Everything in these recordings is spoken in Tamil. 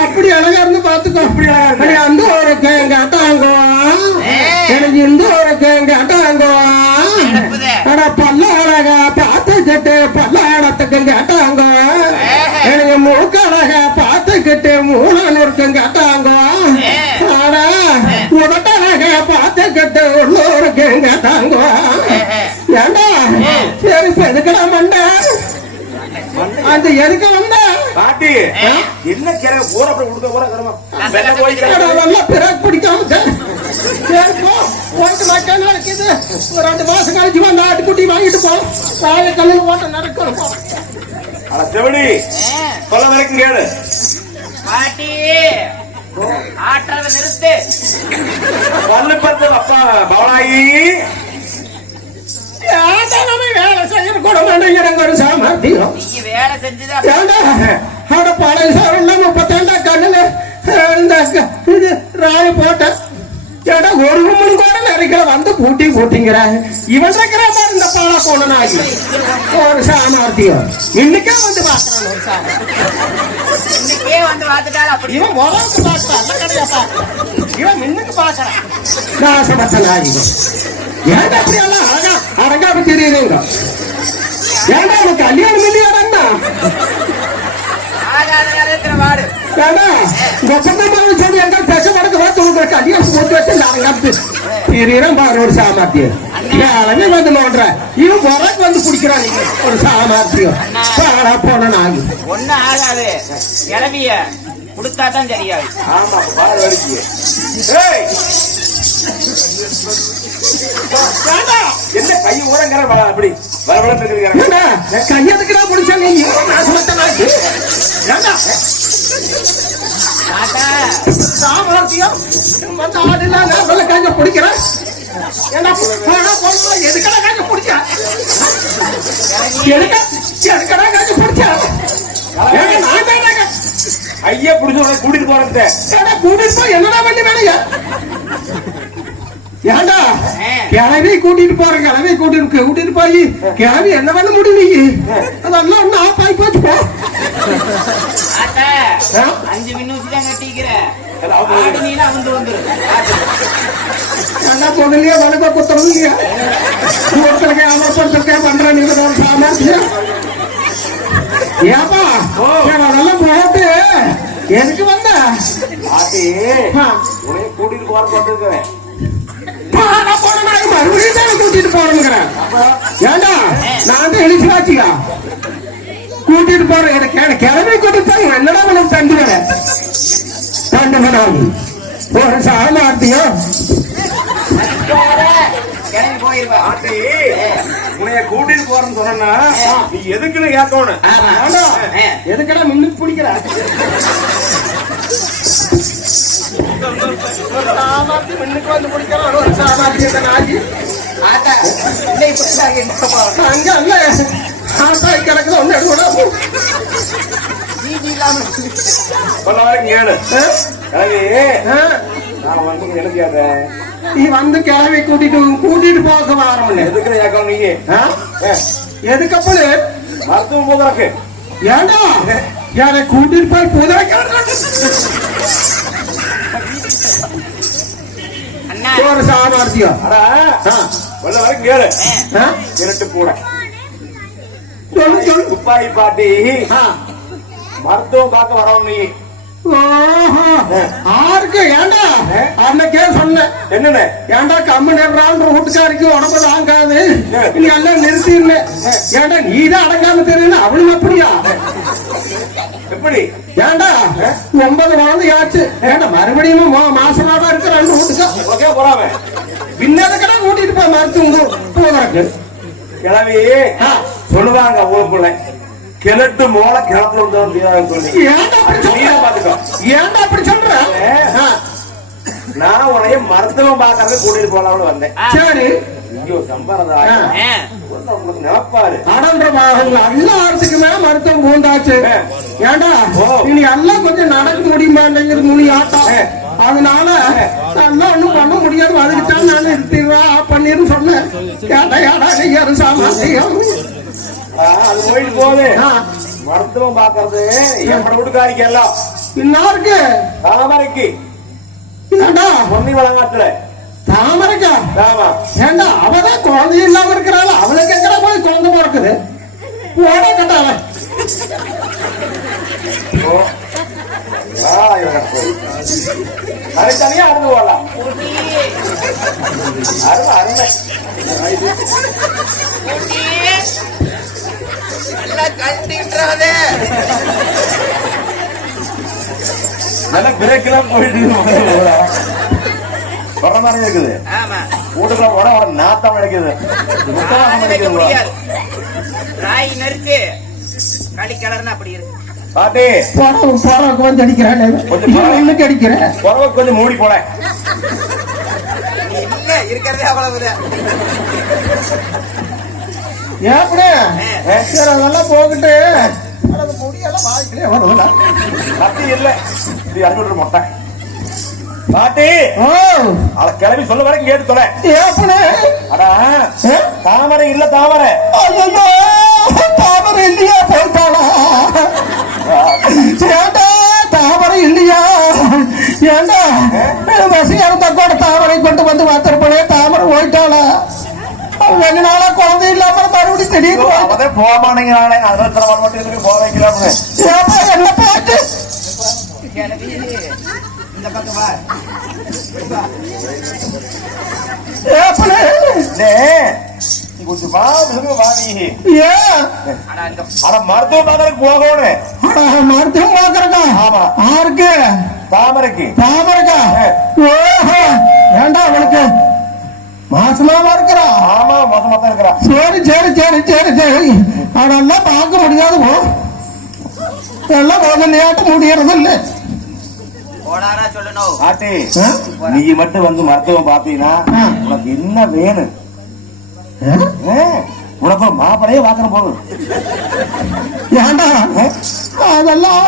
அப்படி அழகா இருந்து பாத்துக்கோ அப்படி அழகா அந்த ஒரு கேட்டாங்கோ எனக்கு இந்த ஒரு கேட்டாங்கோ நடப்புதே. அட பல்ல அழகா பார்த்துக்கிட்டு பல்ல பல்லாடத்துக்கு கேட்டாங்க எனக்கு மூக்கு அழகா பார்த்துக்கிட்டு மூணானூருக்கும் கேட்டாங்க அட உதட்ட அழகா பார்த்துக்கிட்டு உள்ளூருக்கும் கேட்டாங்க ஏண்டா? சரி இப்ப எதுக்கடா மண்டா. அந்த எதுக்கு வந்தா? பாட்டி என்ன கிழங்கு ஊற அப்படி உடுக்க வெள்ள போய் நல்லா பிறகு பிடிக்காம. போயிட்டு மக்கள் நடக்குது ஒரு ரெண்டு மாசம் கழிச்சு வந்து ஆட்டுக்குட்டி வாங்கிட்டு போ. காலை கல்லில் ஓட்ட நடக்கணும் போ. அட செவடி சொல்ல வரைக்கும் கேளு. பாட்டி முப்பத்தாண்டா கண்ணுல இந்த க- இது ராய் போட்டேன் ஏடா ஒரு மணி கூட நிறைக்கிற வந்து பூட்டி பூட்டிங்கிறாங்க இவன் இருக்கிற மாதிரி இந்த பாலா போனாகி ஒரு சாமர்த்தியம். இன்னைக்கே வந்து பாக்குறான் ஒரு சாமர்த்தியம். வந்து பார்த்துட்டாலும் அப்படி இவன் உலகத்து பார்க்கறான் அல்ல கடையா பார்க்கறான் இவன் மின்னுக்கு ஏன்டா அப்படி எல்லாம் அழகா அடங்காம தெரியுதுங்க? ஏன்டா உனக்கு கல்யாணம் இல்லையாடா எங்க? பெச போட்டு வச்சு நாங்க தெரியறேன் பாரு ஒரு சாமர்த்தியம். ஏழமே வந்து நோன்ற இவன் உரக்கு வந்து குடிக்கிறான் ஒரு சாமர்த்தியம் பாடா போன நாங்க ஒண்ணும் ஆகாது. கிளவிய கொடுத்தா தான் சரியாது ஆமா பால் வலிக்கு. என்ன கை ஊரங்கிற அப்படி வர வர இருக்கிறீங்க? ஏண்டா? கையதுக்குடா பிடிச்சா நீ? சாமர்த்தியம் காஞ்ச பிடிக்கிறேன். எதுக்கடா காஞ்ச பிடிச்சா? எதுக்க எதுக்கடா காஞ்ச பிடிச்சா? நான் தானே ஐயா புடிச்சு உடனே கூட்டிட்டு போறத கூட்டிட்டு போய் என்னடா பண்ணி வேலைங்க ஏண்டா கிளவி கூட்டிட்டு போறேன் கிளவி கூட்டிட்டு கூட்டிட்டு போய் கிளவி என்ன பண்ண முடியும் அதெல்லாம் ஒண்ணு ஆஃப் ஆகி போச்சு போ? அஞ்சு மின்னூத்தி தான் கட்டிக்கிற. அவங்க அவுந்து வந்துரு பொண்ணுலயே வணக்க குத்துறது இல்லையா ஒருத்தருக்கு அமர்ப்படுத்திருக்கேன் பண்ற நீங்க சாமர்த்தியம் ஏப்பா அதெல்லாம் போட்டு. எதுக்கு வந்த? பாட்டி ஆ. உனைய கூட்டிட்டு போறது வந்திருக்கிறேன் பாடா போன நாய் மறுபடியும் தான் கூட்டிட்டு போறேங்கிறேன் ஏண்டா நான் வந்து எழுச்சி வாச்சிக்கா கூட்டிட்டு போறேன் எனக்கு எனக்கு கிளம்பி கூட்டிட்டு போய் என்னடா உனக்கு தண்டு வேலை தண்டு வேணாம் ஒரு சாமர்த்தியம் பாட்டி உனைய கூட்டிட்டு போறேன்னு சொன்னா நீ எதுக்குன்னு கேட்கணும். ஏண்டா, எதுக்கடா மின்னுக்கு பிடிக்கிற? மின்னுக்கு வந்து பிடிக்கிறான் ஒரு சாமர்த்தியத்தை நாயி ஆட்டா இல்ல இப்படி தான் கேட்க போறோம் அங்க அல்ல ஆட்டாய் கிடக்குது ஒன்னு எடுக்கூட சொல்ல நான் வந்து எனக்கு கேட்ட நீ வந்து கிளவி கூட்டிட்டு கூட்டிட்டு போக வாரம் எதுக்குன்னு கேட்கணும் நீங்க எதுக்கப்படு? மருத்துவம் போதற்கு ஏண்டா? யாரை கூட்டிட்டு போய் புதைக்க அண்ணா. ஒரு சாமர்த்தியம் சொல்ல வரைக்கும் கேளு. இரட்டு கூட. சொல்லு சொல்லு. துப்பாக்கி பாட்டி. மருத்துவம் பார்க்க வரணும் நீ. ஆருக்கு ஏண்டா? அன்னைக்கே சொன்னேன். என்னன்னு ஏண்டா கம்மு நேர்றான்ற வீட்டுக்காரிக்கு உடம்பு தாங்காது? நீ எல்லாம் நிறுத்திடுன ஏண்டா நீ தான் அடங்காம தெரியல அவளும் அப்படியா? எப்படி? ஏண்டா ஒன்பது குழந்தை ஆச்சு. ஏண்டா மறுபடியும் மா- மாசமாதான் இருக்கு ரெண்டு வீட்டுக்கா? போறாம. பின்னதுக்கடா கூட்டிட்டு போய் மருத்துவம் போதற்கு கிளவி சொல்லுவாங்க ஊருக்குள்ள. கிணட்டு மோள கிணத்துல சொல்லி. ஏண்டா அப்படி சொல்ற? பாத்துக்கோ. ஏண்டா அப்படி சொல்ற? ஆ, நான் உனைய மருத்துவம் பார்க்கறது கூட்டிட்டு போலாம்னு வந்தேன். சரி. எல்லாத்துக்கு மேல மருத்துவம் பூந்தாச்சு ஏண்டா ஓ. இனி எல்லாம் கொஞ்சம் நடக்க முடியுமாட்டேங்குது முனி ஆட்டம் அதனால நல்லா ஒண்ணும் பண்ண முடியாது. அதுக்குத்தான் நான் நிறுத்திடுறா பண்ணிருன்னு சொன்னேன். கேட்டா ஏடா சாமானியம் ஆ, அது போயிட்டு போகுது. ஆ, மருத்துவம் பாக்குறது என் பட வீட்டுக்காரிக்கு எல்லாம். தாமரைக்கு. ஏண்டா பொன்னி வழங்காட்டுல தாமரைக்கா? ஆமா. ஏண்டா அவதான் குழந்தை இல்லாம இருக்கிறாள்? அவளுக்கு எங்கடா போய் குழந்தை பிறக்குது போட போய். தனித்தனியா அருந்து போடலாம் அருமை அருமை. நல்லா கட்டின்றாதே நல்லா பிரேக்கெல்லாம் போயிட்டு வர மாதிரி இருக்குது. ஆமா. வீட்டுக்குள்ள போனா ஒரு நாத்தம் கிடைக்குது ராய் நெருக்கு களி கலர்னா அப்படி இருக்கு. பாட்டி. போறோம் வந்து அடிக்கிறான். இன்னைக்கு அடிக்கிறேன். புறவை கொஞ்சம் மூடி இல்ல இருக்கிறதே அவ்வளவுதான். ஏப்படி சரி அதெல்லாம் போகிட்டு. முடியெல்லாம் வாய்க்கிலே வருதுல கத்தி இல்ல. இது விட்டுரு மொட்டை. பாட்டி அத கிளம்பி சொல்ல வரைக்கும் கேட்டு தொலை. அடா தாமரை இல்ல தாமரை. தாமரை இல்லையா? போயிட்டாளா ஏண்டா தாமரை இல்லையா? ஏண்டா வசியாரம் தக்கோட தாமரை கொண்டு வந்து போயிட்டாளா வெகு நாளா குழந்தை இல்லாம மறுபடியும் திடீர்னு போயிட்டா. அவதே போமானீங்களானே அதனால தர மட்டும் இருக்கு போக வைக்கலாம்னு ஏப்பா என்ன பாட்டு இந்த பக்கம் வா கொஞ்சம் வா சொல்லுங்க வா நீ. ஏன் ஆனா இந்த அட மருத்துவ பார்க்கறதுக்கு போகணும் மருத்துவம் பாக்குறக்கா ஆமா. ஆருக்கு? தாமரைக்கு. தாமரைக்கா? ஓஹோ சரி சரி சரி சரி சரி. அதெல்லாம் பார்க்க முடியாது போ. எல்லாம் முதல்லையாட்டு முடியறது இல்லை ஆட்டி? நீ மட்டும் வந்து மருத்துவம் பார்த்தீங்கன்னா ஆ. உனக்கு என்ன வேணும்? உனக்கு மாப்பிளையே பார்க்கற போதும் ஏண்டா? அதெல்லாம்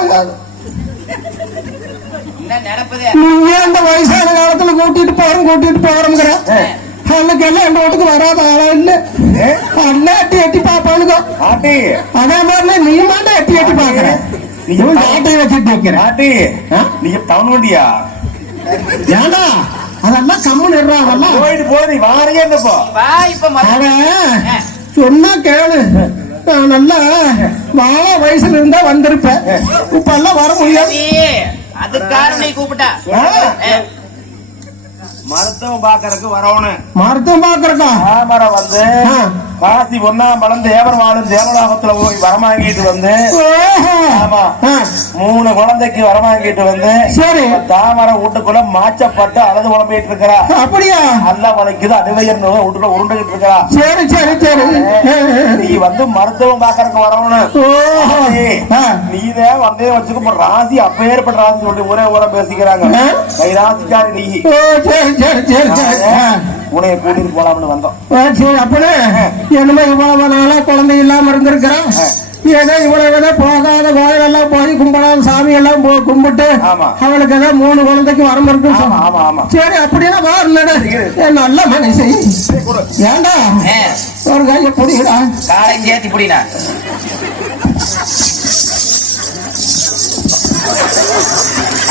நீ இந்த வயசான காலத்துல கூட்டிட்டு போறோம் கூட்டிட்டு போறோங்கிற அன்னைக்கு எல்லாம் எங்க வீட்டுக்கு வராத? அண்ணா எட்டி எட்டி பாப்பானுங்க ஆட்டி. அதே மாதிரி நீ மாட்டா எட்டி எட்டி பாக்குற நீ இவன் நாட்டை வச்சுட்டு வைக்கிற ஆட்டி? நீங்க டவுன் வண்டியா ஏண்டா? அதெல்லாம் கம்முன்னு இருறா அதெல்லாம் போயிட்டு போய் நீ வாரையே இருந்தப்போ சொன்னா கேளு. நான் நல்லா வாழ வயசுல இருந்தா வந்திருப்பேன் இப்ப எல்லாம் வர முடியாது. அதுக்காக நீ கூப்பிட்டா. மருத்துவம் பாக்கறதுக்கு வரவனு. மருத்துவம் பாக்குறக்கா தாமரை வந்து காசி ஒன்னாம் தேவர் வாழும் தேவலோகத்துல போய் வரமாங்கிட்டு வந்து. ஆமா மூணு குழந்தைக்கு வரமாங்கிட்டு வந்து சரி. தாமரை வீட்டுக்குள்ள மாச்சப்பட்டு அழுது குழம்பிட்டு இருக்கிறா. அப்படியா? நல்லா வலிக்குது அடிவயர் வீட்டுக்குள்ள உருண்டுகிட்டு இருக்கிறா. சரி சரி சரி. நீ வந்து மருத்துவம் பாக்கறதுக்கு ஆ, நீதான் வந்தே வச்சுக்க ராசி அப்பேற்பட்ட ராசி சொல்லி ஒரே ஊரம் பேசிக்கிறாங்க. ராசிக்காரி நீ. சரி சரி சரி சரி. உனைய கூட்டிட்டு போலாம்னு வந்தோம். சரி அப்பனே என்னமோ இவ்வளவு நாளா குழந்தை இல்லாம இருந்திருக்கிறான் ஏதோ இவ்வளவு ஏதோ போகாத கோயிலெல்லாம் போய் கும்பிடாத சாமி எல்லாம் கும்பிட்டு. அவளுக்கு ஏதோ மூணு குழந்தைக்கு வரம் இருக்கு ஆமா ஆமா ஆமா. சரி அப்படின்னா வா இல்லடா ஏ, நல்ல மனுஷி ஏண்டா? ஒரு கையை பிடிக்கடா காலையும் சேர்த்து இப்படினா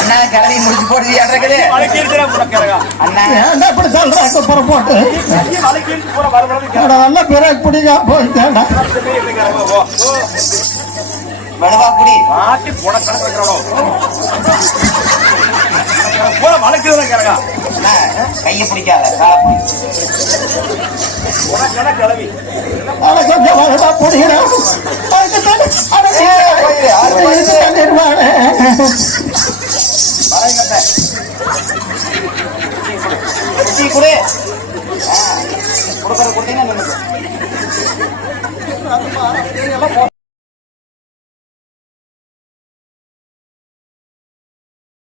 அண்ணா கிளவி முடிச்சு போட்டு அண்ணா இப்படி சொல்ற குப்புற போட்டு நல்ல பிறகு பிடிக்கா போயிட்டேன்டா மெதுவா குடி மாட்டி போல கையை பிடிக்காத பிடி. உனக்கு கிளவி அட,